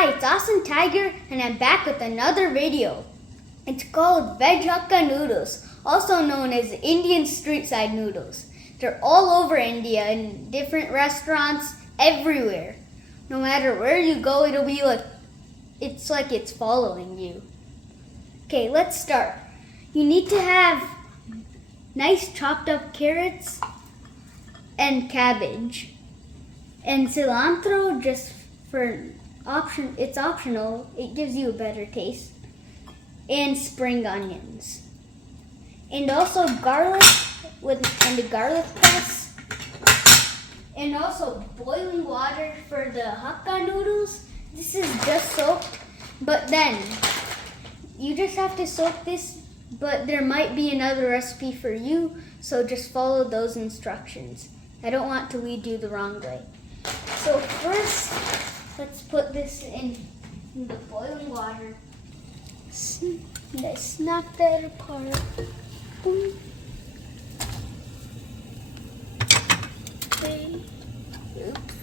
Hi, it's Awesome Tiger, and I'm back with another video. It's called Veg Hakka Noodles, also known as Indian street side noodles. They're all over India in different restaurants, everywhere. No matter where you go, it'll be like it's following you. Okay, let's start. You need to have nice chopped up carrots and cabbage, and cilantro just for option. It's optional. It gives you a better taste. And spring onions, and also garlic and the garlic press, and also boiling water for the Hakka noodles. This is just soaked, but then you just have to soak this. But there might be another recipe for you, so just follow those instructions. I don't want to lead you the wrong way. So first, let's put this in the boiling water. Let's knock that apart. Boom. Okay. Oops.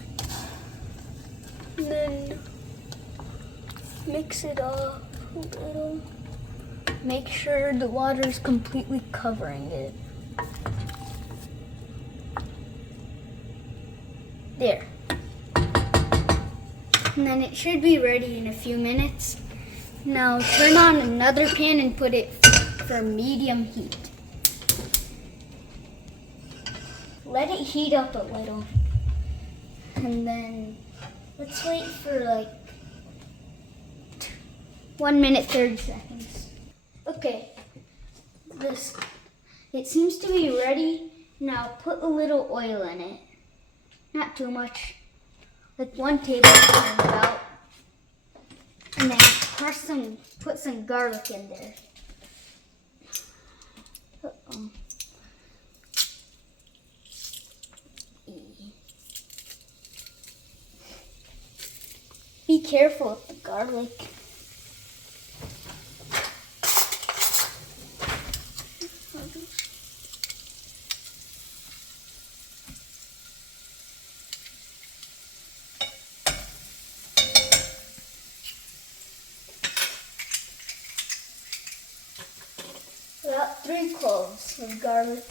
And then mix it up a little. Make sure the water is completely covering it. There. And then it should be ready in a few minutes. Now turn on another pan and put it for medium heat. Let it heat up a little. And then let's wait for like 1 minute 30 seconds. Okay, it seems to be ready. Now put a little oil in it. Not too much, like 1 tablespoon about. And then put some garlic in there. Uh-oh. Be careful with the garlic. About 3 cloves of garlic.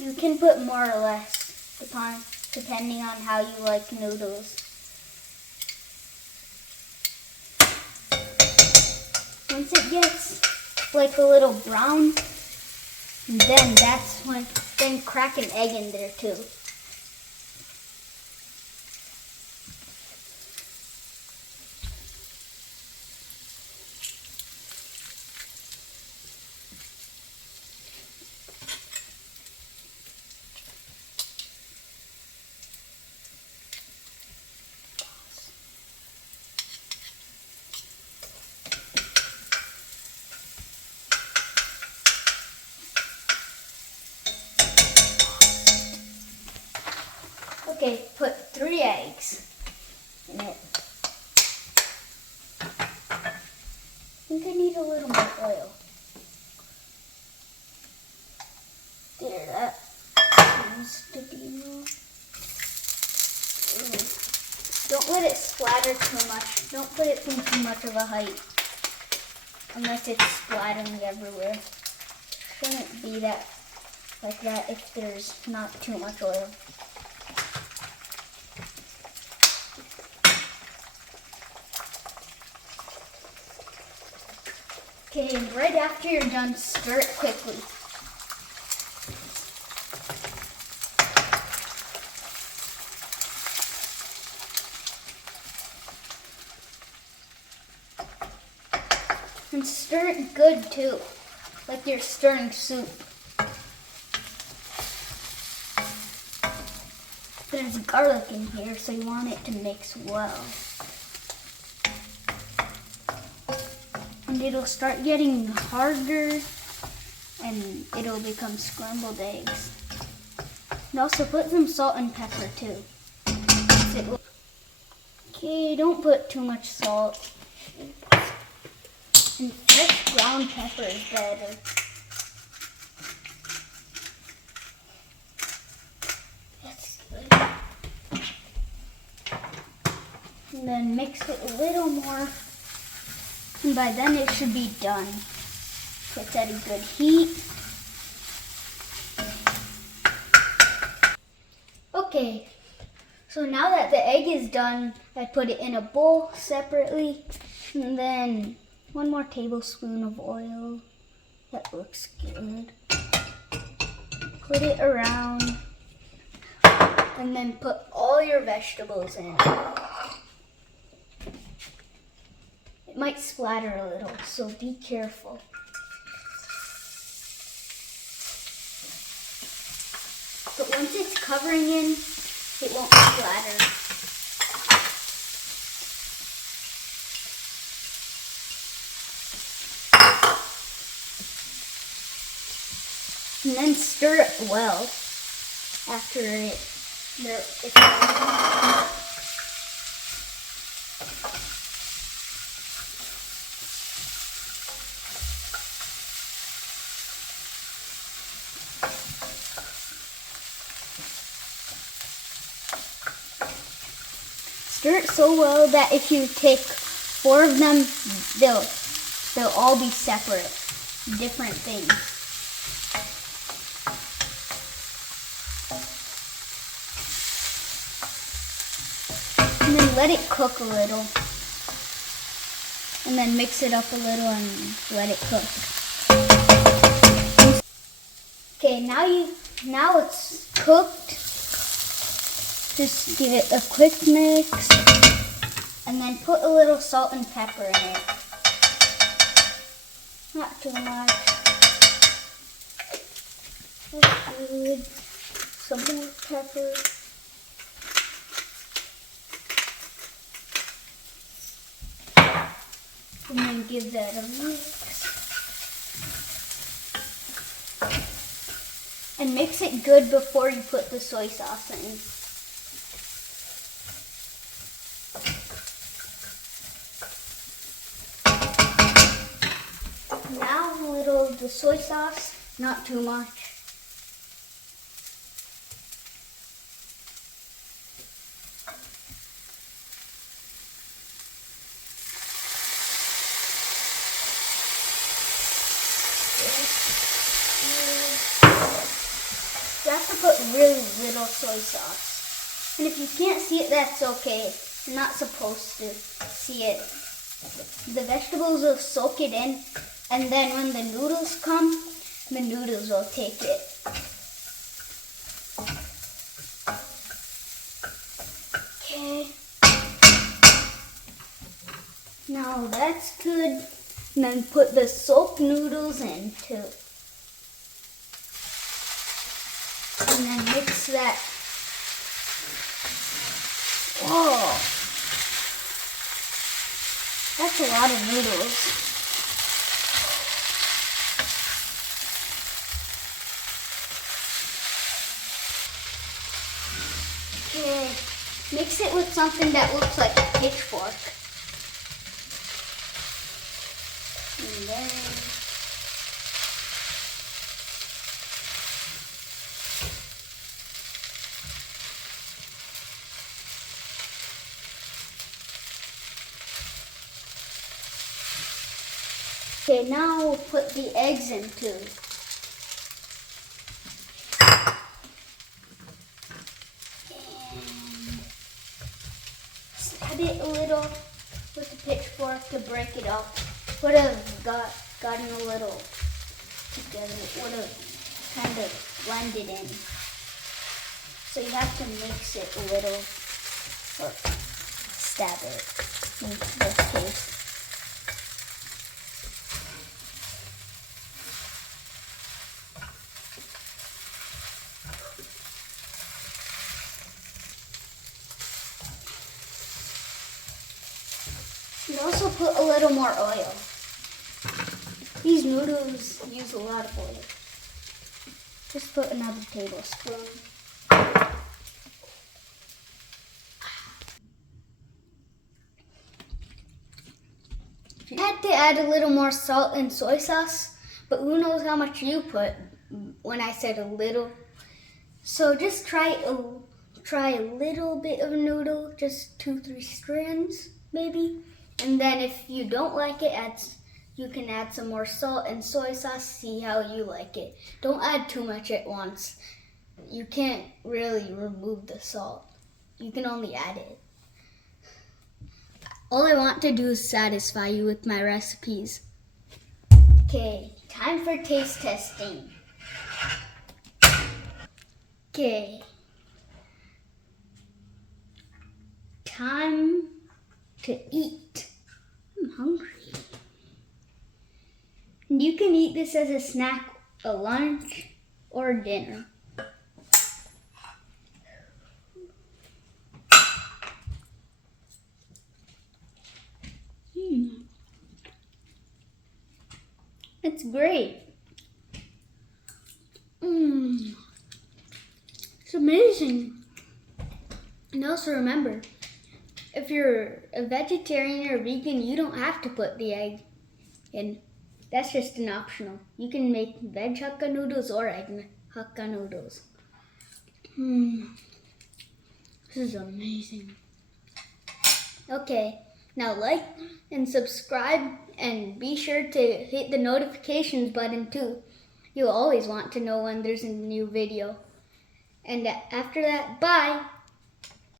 You can put more or less, depending on how you like noodles. Once it gets like a little brown, then crack an egg in there too. Okay, put 3 eggs in it. I think I need a little more oil. There, that seems to be more. Don't let it splatter too much. Don't put it from too much of a height, unless it's splattering everywhere. Shouldn't be like that if there's not too much oil. Okay, and right after you're done, stir it quickly. And stir it good too, like you're stirring soup. There's garlic in here, so you want it to mix well. And it'll start getting harder, and it'll become scrambled eggs. And also put some salt and pepper too. Okay, don't put too much salt. And fresh ground pepper is better. And then mix it a little more. And by then it should be done. It's at a good heat. Okay, so now that the egg is done, I put it in a bowl separately. And then 1 more tablespoon of oil. That looks good. Put it around. And then put all your vegetables in. It might splatter a little, so be careful. But once it's covering in, it won't splatter. And then stir it well after it's stir it so well that if you take 4 of them, they'll all be separate, different things. And then let it cook a little. And then mix it up a little and let it cook. Okay, now it's cooked. Just give it a quick mix. And then put a little salt and pepper in it. Not too much. That's good. Some more pepper. And then give that a mix. And mix it good before you put the soy sauce in. Now a little of the soy sauce, not too much. You have to put really little soy sauce. And if you can't see it, that's okay. You're not supposed to see it. The vegetables will soak it in, and then when the noodles come, the noodles will take it. Okay. Now that's good. And then put the soaked noodles in too. And then mix that. Whoa. That's a lot of noodles. Okay. Mix it with something that looks like a pitchfork. And then okay, now we'll put the eggs in too. And stab it a little with a pitchfork to break it up. Would have gotten a little together. It would have kind of blended in. So you have to mix it a little, or stab it in this case. You also put a little more oil. These noodles use a lot of oil. Just put another tablespoon. I had to add a little more salt and soy sauce, but who knows how much you put when I said a little. So just try try a little bit of noodle, just 2-3 strands maybe. And then if you don't like it, you can add some more salt and soy sauce, see how you like it. Don't add too much at once. You can't really remove the salt. You can only add it. All I want to do is satisfy you with my recipes. Okay, time for taste testing. Okay. Time to eat. I'm hungry. And you can eat this as a snack, a lunch, or dinner. It's great. It's amazing. And also remember, if you're a vegetarian or vegan, you don't have to put the egg in. That's just an optional. You can make veg Hakka noodles or egg Hakka noodles. This is amazing. Okay, now like and subscribe and be sure to hit the notifications button too. You'll always want to know when there's a new video. And after that, bye!